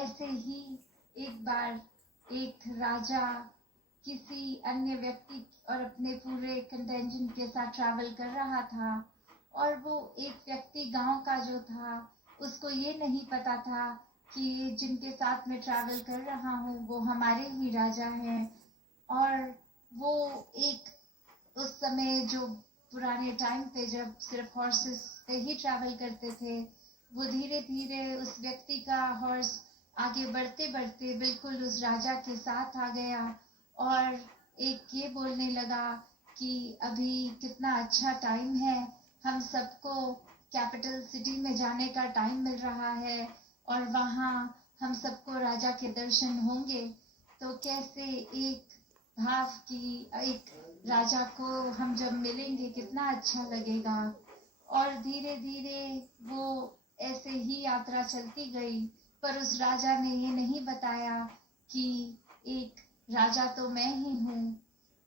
ऐसे ही एक बार एक राजा किसी अन्य व्यक्ति और अपने पूरे कंटेंजेंट के साथ ट्रैवल कर रहा था, और वो एक व्यक्ति गांव का जो था, उसको ये नहीं पता था कि जिनके साथ मैं ट्रैवल कर रहा हूँ वो हमारे ही राजा हैं। और वो एक उस समय जो पुराने टाइम पे जब सिर्फ हॉर्सेस पे ही ट्रैवल करते थे, वो धीरे धीरे उस व्यक्ति का हॉर्स आगे बढ़ते बढ़ते बिल्कुल उस राजा के साथ आ गया, और एक ये बोलने लगा कि अभी कितना अच्छा टाइम है, हम सबको कैपिटल सिटी में जाने का टाइम मिल रहा है और वहाँ हम सबको राजा के दर्शन होंगे। तो कैसे एक भाव की एक राजा को हम जब मिलेंगे कितना अच्छा लगेगा। और धीरे धीरे वो ऐसे ही यात्रा चलती गई, पर उस राजा ने ये नहीं बताया कि एक राजा तो मैं ही हूँ।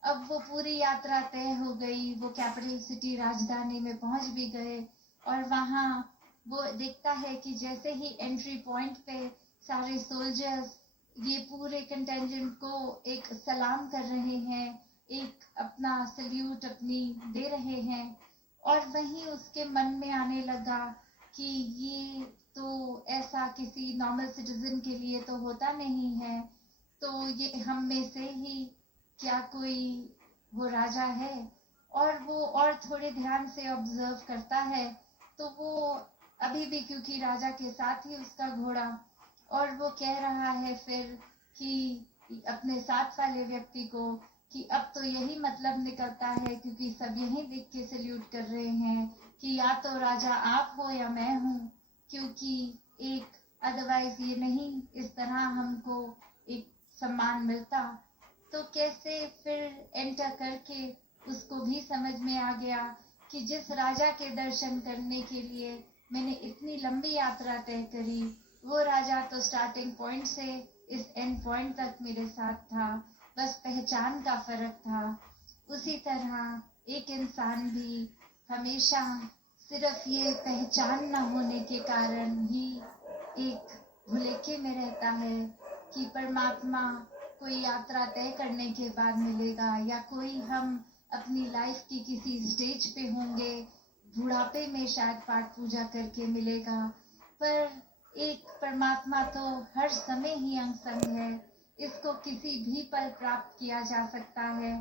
अब वो पूरी यात्रा तय हो गई, वो कैपिटल सिटी राजधानी में पहुंच भी गए, और वहाँ वो देखता है कि जैसे ही एंट्री पॉइंट पे सारे सोल्जर्स ये पूरे कंटेंजेंट को एक सलाम कर रहे हैं, एक अपना सल्यूट अपनी दे रहे हैं, और वहीं उसके मन में आने लगा कि ये तो ऐसा किसी नॉर्मल सिटीजन के लिए तो होता नहीं है, तो ये हम में से ही क्या कोई वो राजा है। और वो और थोड़े ध्यान से ऑब्जर्व करता है, तो वो अभी भी क्योंकि राजा के साथ ही उसका घोड़ा, और वो कह रहा है फिर कि अपने साथ वाले व्यक्ति को कि अब तो यही मतलब निकलता है, क्योंकि सब यही देख के सल्यूट कर रहे हैं कि या तो राजा आप हो या मैं हूँ, क्योंकि एक अदरवाइज ये नहीं इस तरह हमको एक सम्मान मिलता। तो कैसे फिर एंटर करके उसको भी समझ में आ गया कि जिस राजा के दर्शन करने के लिए मैंने इतनी लंबी यात्रा तय करी, वो राजा तो स्टार्टिंग पॉइंट से इस एंड पॉइंट तक मेरे साथ था, बस पहचान का फर्क था। उसी तरह एक इंसान भी हमेशा सिर्फ ये पहचान न होने के कारण ही एक भुलेखे में रहता है कि परमात्मा कोई यात्रा तय करने के बाद मिलेगा, या कोई हम अपनी लाइफ की किसी स्टेज पे होंगे, बुढ़ापे में शायद पाठ पूजा करके मिलेगा। पर एक परमात्मा तो हर समय ही अंग संग है, इसको किसी भी पल प्राप्त किया जा सकता है,